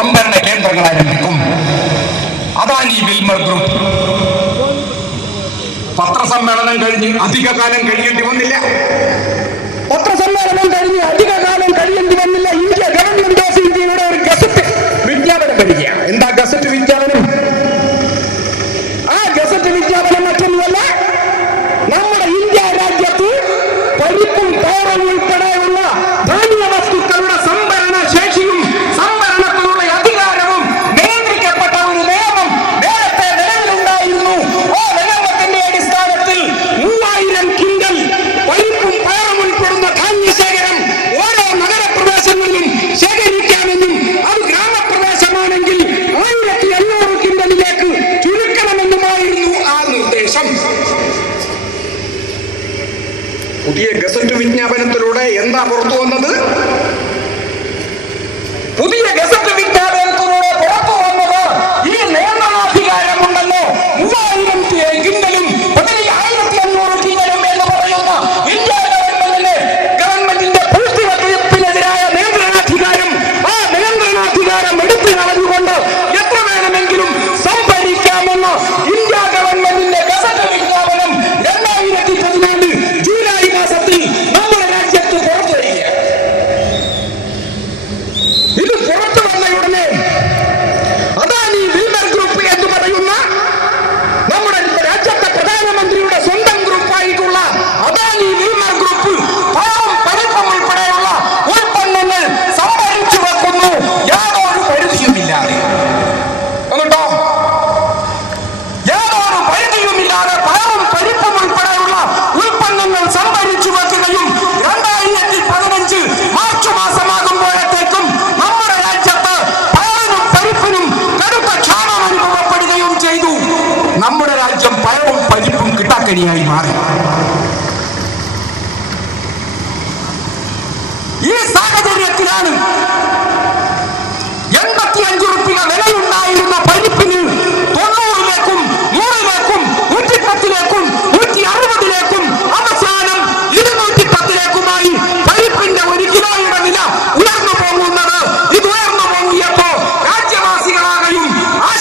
സംഭരണ കേന്ദ്രങ്ങൾ ആരംഭിക്കും. Adani Wilmar group. പത്രസമ്മേളനം കഴിഞ്ഞ് അധികകാലം കഴിയേണ്ടി വന്നില്ല. ഇന്ത്യ ഗവൺമെന്റ് ഓഫ് ഇന്ത്യയുടെ ഒരു ഗസറ്റ് വിജ്ഞാപനം വരിക. എന്താ ഗസറ്റ് വിജ്ഞാപനം? ആ ഗസറ്റ് വിജ്ഞാപനം മറ്റൊന്നുമല്ല, നമ്മുടെ ഇന്ത്യ രാജ്യത്ത് പരിപ്പും പയറും ഉൾപ്പെടെയുള്ള ധാന്യ വസ്തുക്കളുടെ സംഭരണ ശേഷിയും സംഭരണത്തിനുള്ള അധികാരവും നിയന്ത്രിക്കപ്പെട്ട ഒരു നിയമം നേരത്തെ നിലവിലുണ്ടായിരുന്നു. ആ നിയമത്തിന്റെ അടിസ്ഥാനത്തിൽ 3000 കിൻഡൽ പരിപ്പും പയറും ഉൾപ്പെടുന്ന ധാന്യശേഖരം ഓരോ നഗരപ്രദേശങ്ങളിലും ശേഖരിക്കാമെന്നും അത് ഗ്രാമപ്രദേശമാണെങ്കിൽ 1500 കിൻഡലിലേക്ക് ചുരുക്കണമെന്നുമായിരുന്നു ആ നിർദ്ദേശം. പുതിയ ഗസറ്റ് വിജ്ഞാപനത്തിലൂടെ എന്താ പുറത്തു വന്നത്? പുതിയ ഗസറ്റ് വിജ്ഞാപനത്തിലൂടെ പുറത്തു വന്നത് ഈ നിയമനാധികാരമുണ്ടല്ലോ, 3000 കിൻഡലും 1500 കിൻഡലും എന്ന് പറയുന്ന ഇന്ത്യ ഗവൺമെന്റിന്റെ പൂഴ്ത്തിവെപ്പിനെതിരായ നിയന്ത്രണാധികാരം, ആ നിയന്ത്രണാധികാരം എടുത്തു കളഞ്ഞുകൊണ്ട് എത്ര വേണമെങ്കിലും സംഭരിക്കാമെന്ന് ഇന്ത്യ ഗവൺമെന്റിന്റെ ഗസറ്റ് വിജ്ഞാപനം 2014 ജൂലൈ മാസത്തിൽ നമ്മുടെ രാജ്യത്ത് പുറത്തു വരിക. ഇത് പുറത്തു വന്ന ഉടനെ അദാനി വിൽമർ ഗ്രൂപ്പ് എന്ന് പറയുന്ന നമ്മുടെ രാജ്യത്തെ പ്രധാനമന്ത്രിയുടെ സ്വന്തം ഗ്രൂപ്പായിട്ടുള്ള അദാനി വിൽമർ ഗ്രൂപ്പ് പഴം പരിപ്പും ഉൾപ്പെടെയുള്ള ഉൽപ്പന്നങ്ങൾ സംഭരിച്ചു വെക്കുന്നു യാതൊരു പരിധിയുമില്ലാതെ. എന്നിട്ടോ യാതൊരു പരിധിയുമില്ലാതെ പഴവും പരിപ്പും ഉൾപ്പെടെയുള്ള ഉൽപ്പന്നങ്ങൾ സംഭരിച്ചു വെക്കുകയും 2015 മാർച്ച് മാസമാകുമ്പോഴത്തേക്കും നമ്മുടെ രാജ്യത്ത് പഴവും പരിപ്പിനും കടുത്ത ക്ഷാമം അനുഭവപ്പെടുകയും ചെയ്തു. നമ്മുടെ രാജ്യം പഴവും പരിപ്പും കിട്ടാക്കനിയായി മാറി. ഈ സാഹചര്യത്തിലാണ്